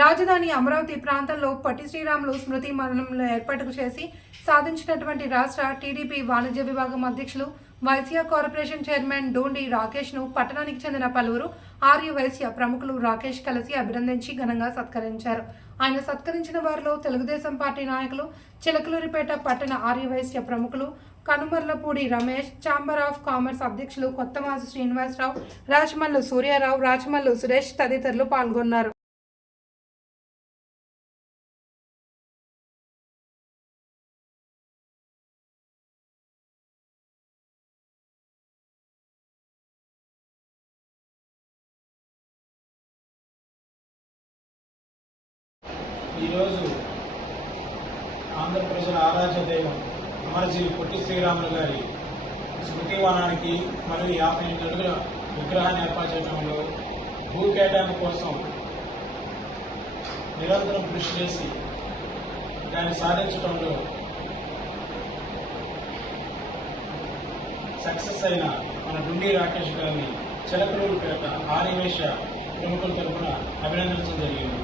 రాజధాని అమరావతి ప్రాంతంలో పట్టి శ్రీరాములు స్మృతి మరణంలో ఏర్పాటు చేసి సాధించినటువంటి రాష్ట్ర టీడీపీ వాణిజ్య విభాగం అధ్యక్షులు వైసీఆర్ కార్పొరేషన్ చైర్మన్ డోండి రాకేష్ను పట్టణానికి చెందిన పలువురు ఆర్య వైశ్య ప్రముఖులు రాకేష్ కలిసి అభినందించి ఘనంగా సత్కరించారు. ఆయన సత్కరించిన వారిలో తెలుగుదేశం పార్టీ నాయకులు చిలకలూరిపేట పట్టణ ఆర్య వైశ్య ప్రముఖులు Kanumarlapudi Ramesh chamber of commerce అధ్యక్షులు కొత్తమాసి శ్రీనివాసరావు రాజమల్లు సూర్యారావు రాజమల్లు సురేష్ తదితరులు పాల్గొన్నారు. ఈరోజు ఆంధ్ర ప్రజల ఆరాధ్య దైవం అమరజీవి పొట్టి శ్రీరాములు గారి స్మృతివనానికి మరియు యాభై ఎనిమిది అడుగుల విగ్రహాన్ని ఏర్పాటు చేయడంలో భూ కేటాయింపు కోసం నిరంతరం కృషి చేసి దాన్ని సాధించడంలో సక్సెస్ అయిన మన డుండి రాకేష్ గారిని చిలకలూరుపేట ఆర్యవేశ ప్రముఖుల తరఫున అభినందించడం జరిగింది.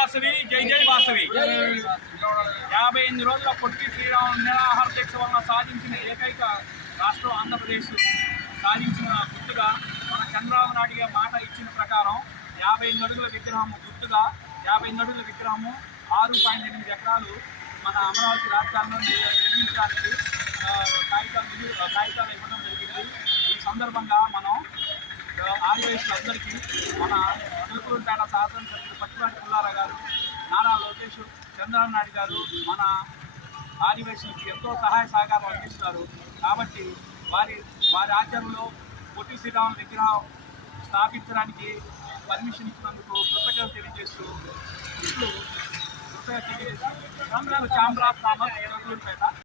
వాసవి జై జై వాసవి. యాభై ఎనిమిది రోజుల పొట్టి శ్రీరామ నిరాహార దీక్ష వలన సాధించిన ఏకైక రాష్ట్రం ఆంధ్రప్రదేశ్. సాధించిన గుర్తుగా మన చంద్రబాబు నాయుడు గారు మాట ఇచ్చిన ప్రకారం యాభై ఎనిమిది అడుగుల విగ్రహము గుర్తుగా యాభై ఎనిమిది అడుగుల విగ్రహము ఆరు పాయింట్ ఎనిమిది ఎకరాలు మన అమరావతి రాజధానిలో నిర్మించడానికి కాగితాలు కాగితాలు ఇవ్వడం జరిగింది. ఈ సందర్భంగా మనం ఆదివేశులందరికీ మన తిరుపూరుపేట శాసన సభ్యులు పట్టిపాటి పుల్లారా గారు నారా లోకేష్ చంద్రబాబు నాయుడు గారు మన ఆదివేశులకి ఎంతో సహాయ సహకారం అందిస్తున్నారు. కాబట్టి వారి వారి ఆచరణలో పొట్టి శ్రీరాముల విగ్రహం స్థాపించడానికి పర్మిషన్ ఇచ్చినందుకు కృతజ్ఞతలు తెలియజేస్తూ ఇప్పుడు కృతజ్ఞత తెలియజేస్తూ చాంబర్ ఆఫ్ కామర్స్